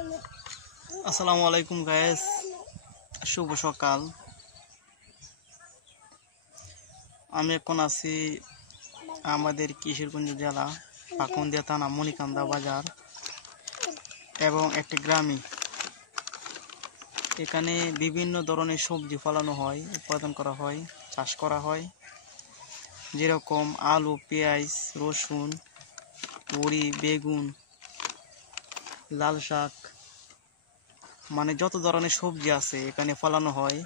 আসসালামু আলাইকুম গাইস, শুভ সকাল। আমি এখন আছি আমাদের কিশোরগঞ্জ জেলা পাকুন্দিয়া থানা মণিকান্দা বাজার এবং একটি গ্রামে। এখানে বিভিন্ন ধরনের সবজি ফলানো হয়, উৎপাদন করা হয়, চাষ করা হয়, যেরকম আলু, পেঁয়াজ, রসুন, বড়ি, বেগুন, লাল শাক, মানে যত ধরনের সবজি আছে এখানে ফলানো হয়।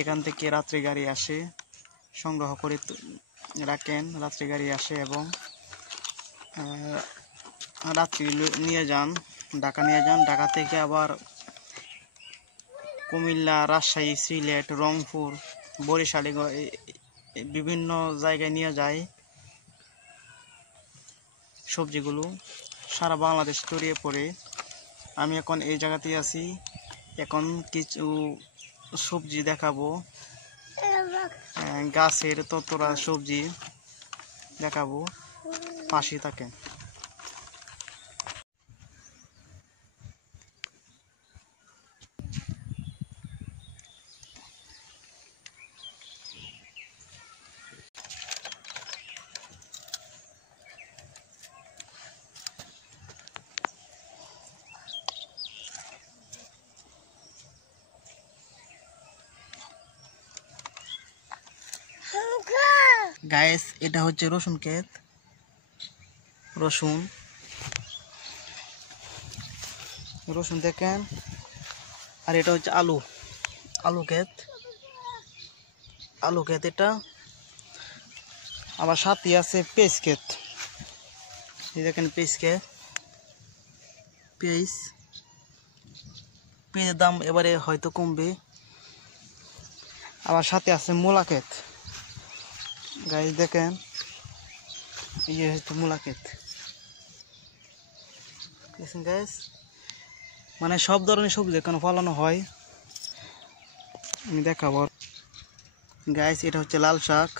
এখান থেকে রাত্রে গাড়ি আসে, সংগ্রহ করে রাখেন, রাত্রে গাড়ি আসে এবং রাত্রি নিয়ে যান, ঢাকা নিয়ে যান। ঢাকা থেকে আবার কুমিল্লা, রাজশাহী, সিলেট, রংপুর, বরিশাল বিভিন্ন জায়গায় নিয়ে যায়। সবজিগুলো সারা বাংলাদেশ ছড়িয়ে পড়ে। আমি এখন এই জায়গাতেই আছি, এখন কিছু সবজি দেখাবো, গাছের ততরা সবজি দেখাবো, পাশে থাকেন। গাইস, এটা হচ্ছে রসুন ক্ষেত, রসুন রসুন দেখেন। আর এটা হচ্ছে আলু ক্ষেত, এটা। আবার সাথে আছে পেঁয়াজ ক্ষেত, এই দেখেন পেঁয়াজ ক্ষেত। পেঁয়াজের দাম এবারে হয়তো কমবে। আবার সাথে আছে মূলা ক্ষেত, গাইস দেখেন, এই হচ্ছে মূলা ক্ষেত, দেখছেন গাইস। মানে সব ধরনের সবজি এখানে ফলানো হয়, আমি দেখাবো গাইস। এটা হচ্ছে লাল শাক,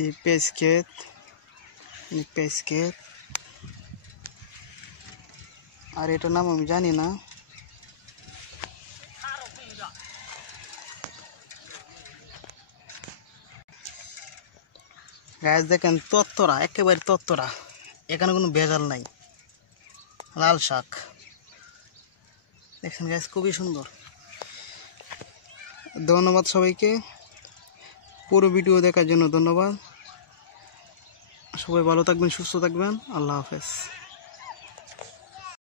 এই পেঁয়াজ ক্ষেত, আর এটার নাম আমি জানি না। গাইস দেখেন, তত্তরা, একেবারে তত্তরা, এখানে কোনো ভেজাল নাই। লাল শাক দেখছেন গাইস, খুবই সুন্দর। ধন্যবাদ সবাইকে, পুরো ভিডিও দেখার জন্য ধন্যবাদ। সবাই ভালো থাকবেন, সুস্থ থাকবেন। আল্লাহ হাফেজ।